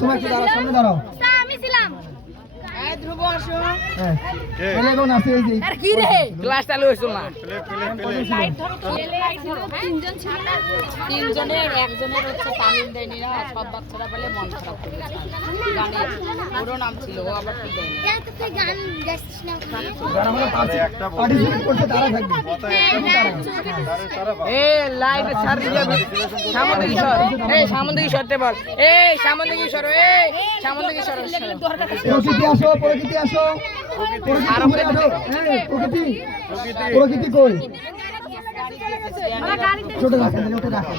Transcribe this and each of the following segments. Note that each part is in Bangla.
তোমার কি দাঁড়াও, সামনে দাঁড়াও। আমি ছিলাম ধ্রুব আসো। পেলে কোন আছে এই যে আর কি রে ক্লাস চালু হইছিল না তিনজন ছিল না তিনজনের একজনের হচ্ছে তামিল দেয়নিরা সব বাচ্চারা বলে মন খারাপ করে গানে ওরও নাম ছিল ও আবার কি দেয়নি এত তুই গান গাইছিস না যারা মানে পার্টিসিপেট করতে তারা থাকবে। এ লাইভে ছাড় দিয়ে সামুদ্রিক ঈশ্বর এই সামুদ্রিক ঈশ্বরতে বল এই সামুদ্রিক ঈশ্বর এই সামুদ্রিক ঈশ্বর প্রকৃতি আসো, প্রকৃতি আসো, প্রকৃতি ঘুরে আসো। হ্যাঁ, প্রকৃতি প্রকৃতি কই ছোট রাখেন, ছোট রাখেন।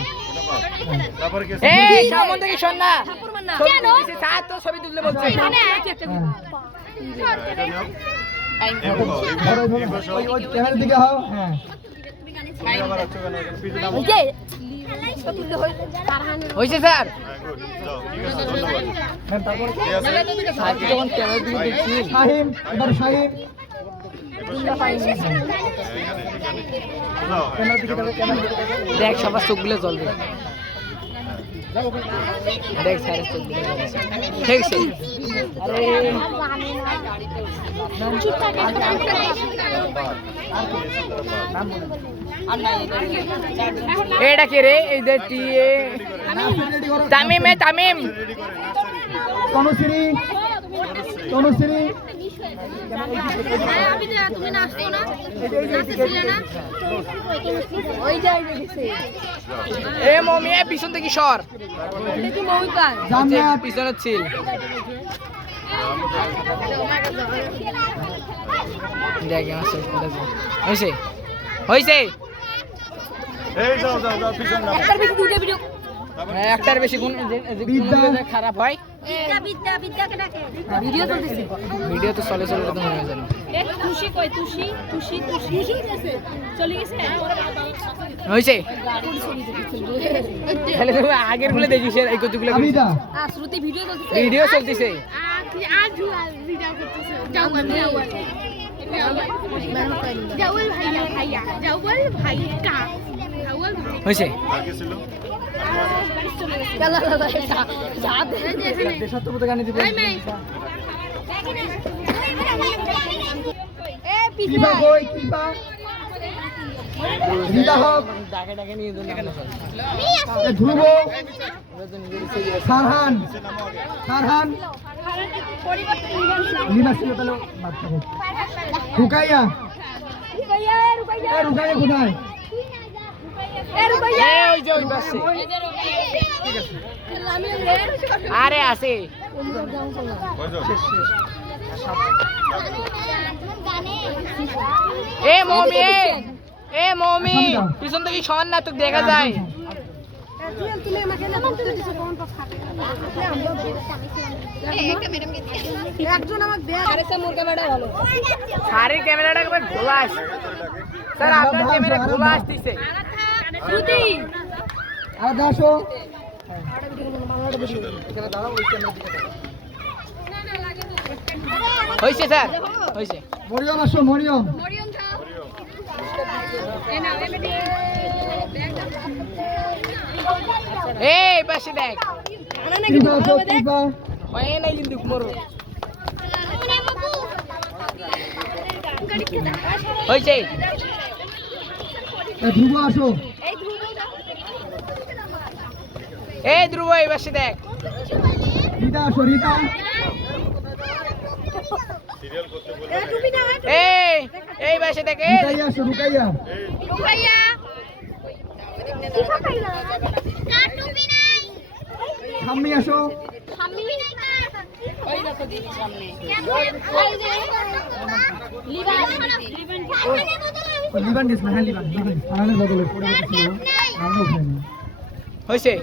এই সামুদ্রিক ঈশ্বর না কেন সাত তো ছবি তুলতে বলছে ওই ক্যামেরার দিকে হও। হ্যাঁ, হয়েছে স্যার শাহিম, এবার শাহিম। দেখ সবার চোখগুলো জ্বলবে দেখ স্যারের চোখগুলো জ্বলবে ঠিক আছে এটা কে রে এই যে তামিম তামিম তনুশ্রী, তনুশ্রী, তুমি নাচতো না নাচছিলে না ওই যাই গেছে এ মমি এ পিছন থেকে সর দেখি মমি পায় জান্নাত, পিছনে ছিল দেখ আমার চোখগুলো হয়েছে হয়েছে একটার বেশি গুণ খারাপ হয় বিদ্যা বিদ্যা কে ডাকে ভিডিও চলতেছে ভিডিও তো চলে চলে তো মনে জানো এক খুশি কই তুষি তুষি তুষি চলে গেছে হয়েছে তাহলে তুমি আগের গুলো দেখিস এই কতগুলো আমিদা, শ্রুতি ভিডিও চলতেছে ভিডিও চলতেছে আজ ভিডিও করতেছে জাউল ভাইয়া ভাইয়া জাউল ভাইয়া জাউল ভাই হয়েছে দেশাত্মবোধক গানে দিবেন। কৃপা কই, কৃপা, রিদা হক, ডাকে ডাকে নিয়ে ধ্রুব, সারহান, সারহান, লিনা ছিল তাহলে বাদ দাও। রুকাইয়া, রুকাইয়া কোথায়? আরে আছে এ মমি এ মমি পিছন থেকে সমান না তো দেখা যায় সারের ক্যামেরাটা একবার খোলা আসছে স্যার আপনার ক্যামেরা খোলা আসতেছে আর দাসো হয়েছে স্যার হয়েছে মরিয়ম আসো, মরিয়ম, এই পাশে দেখ কৃপা আসো, কৃপা, হয় নাই কিন্তু মোর হয়েছে ধ্রুব আসো, এই ধ্রুব এই পাশে দেখ রিতা আসো, রিতা, এই পাশে দেখ রুকাইয়া আসো, রুকাইয়া, রুকাইয়া কাটুবি নাই সাম্মি আসো, সামনে নাই ওই দেখো দিদি সামনে লিবান দিস না, হ্যাঁ লিবান, লিবান আনানের বদলে পরিবর্তন ছিল, আমরা উঠাইনি। হয়েছে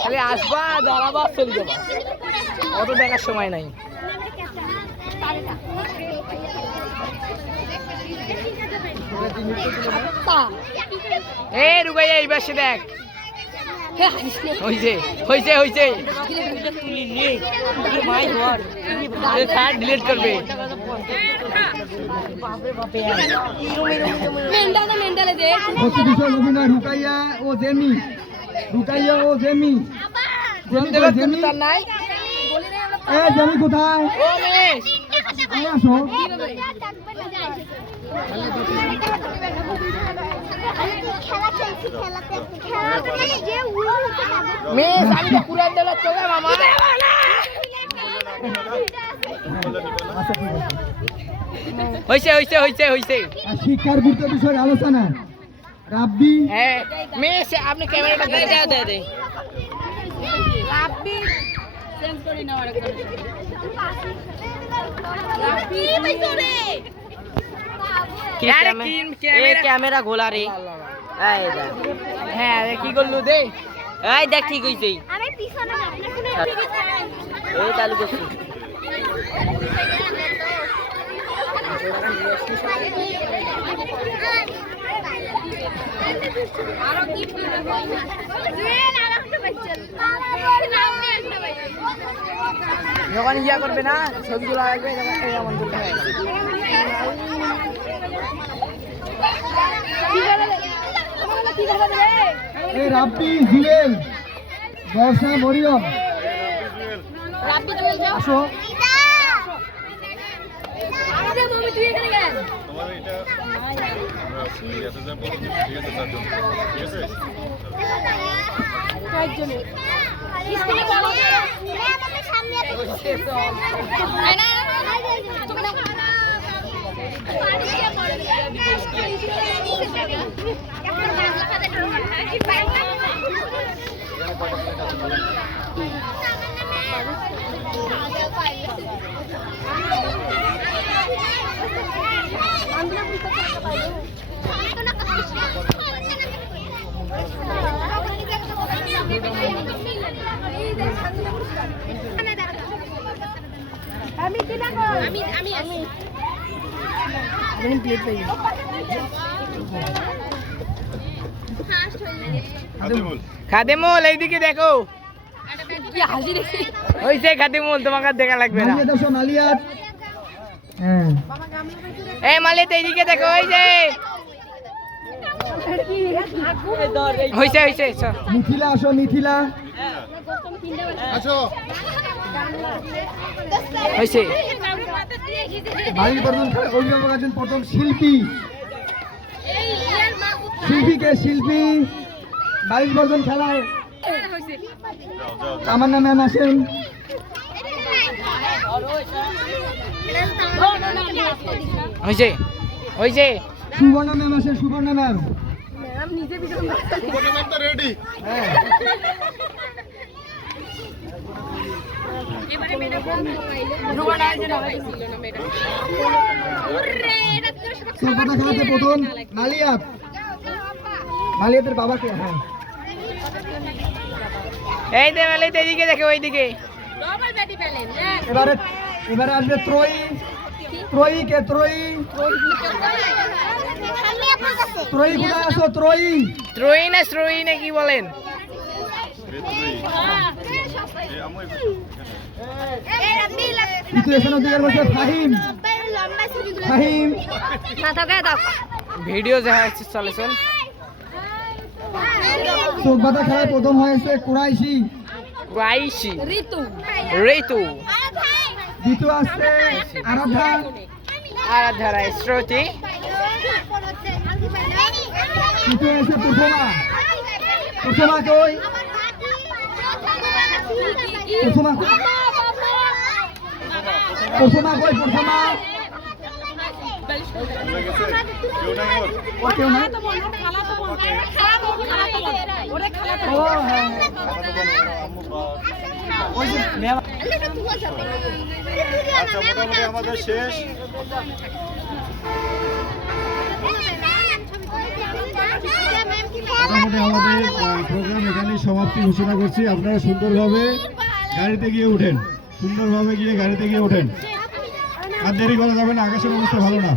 খালি আসবা দাঁড়াবা চলে যাবা অত দেখার সময় নাই এই রুগাইয়া এই পাশে দেখ হয়েছে হয়েছে হয়েছে ডিলিট করবে প্রতিদিশা রবিনা রুকাইয়া ও জেমি, রুকাইয়া ও জেমি, জেমি কোথায়? এই আসো। হইছে হইছে হইছে হইছে আর শিক্ষার গুরুত্ব বিষয়ে আলোচনা। রাব্বি হ্যাঁ মিস আপনি ক্যামেরাটা দে দে রাব্বি চেঞ্জ করি না আর রাব্বি কইছো রে ক্যামেরা গোলা রে এই দেখ হ্যাঁ কি করলু দে এই দেখ ঠিক হইছে আমি পিছনে আপনার শুনে এই চালু করছি আরো কি যখন ইয়া করবে না ছবিগুলো লাগবে এমন করতে হয় এই রাব্বি জুয়েল বর্ষা মরিয়ম রাব্বি জুয়েল যাও আসো। আরে মমি তুই এখানে গেল তোমার এটা ঠিক আছে যা বলো ঠিক আছে চারজন ঠিক আছে কয়েকজনে স্কুলে বলো ম্যাম আমি সামনে আই না তুমি না পানি দিয়ে পড়ে এখন বাংলা কথা ঢোকা না কি বাংলা আমি কি দেখো আমি আমি প্লেট পাই আদিমুল খাদেমুল এইদিকে দেখো কি হাসি দেখি হইছে খাদেমুল তোমাকে দেখা লাগবে না মালিয়াত আসো মালিয়াত। হ্যাঁ এই মালিয়াত এইদিকে দেখো ওই যে হইছে হইছে চল মিথিলা আসো মিথিলা। আসো হইছে বাড়ির প্রধান অভিভাবক আছেন প্রথম শিল্পী। শিল্পীকে শিল্পী বাড়ির বর্জন খেলায় আমার নামে আসেন। হইছে হইছে সুবর্ণা ম্যাম আসেন সুবর্ণা ম্যাম। তো রেডি কলকাতা খেলাতে প্রথম মালিয়াত। মালিয়াতের বাবাকে হ্যাঁ এই দে মালিয়াত এইদিকে দেখো ওইদিকে এবারে এবারে আসবে ত্রয়ী। ত্রয়ী কে ত্রয়ী? ত্রয়ী কোথায় আসো ত্রয়ী? ত্রয়ী না শ্রয়ী না কি বলেন দ্বিতীয় স্থান অধিকার করছে ফাহিম। ফাহিম ভিডিও দেখা চলে চল চোখবাতা খেলায় প্রথম হয়েছে কুরাইশি। আইসি ঋতু দ্বিতীয় আসছে আরাধ্যা। আরাধ্যা শ্রুতি তৃতীয় এসে প্রথমা। প্রথমা কই? প্রথমা কই? প্রথমা কই? প্রথমা ও কেউ না? ও হ্যাঁ ওই যে ম্যাম আচ্ছা মোটামুটি আমাদের শেষ মোটামুটি আমাদের প্রোগ্রাম এখানেই সমাপ্তি ঘোষণা করছি। আপনারা সুন্দরভাবে গাড়িতে গিয়ে উঠেন, সুন্দরভাবে গিয়ে গাড়িতে গিয়ে ওঠেন। আর দেরি করা যাবে না, আকাশের অবস্থা ভালো না।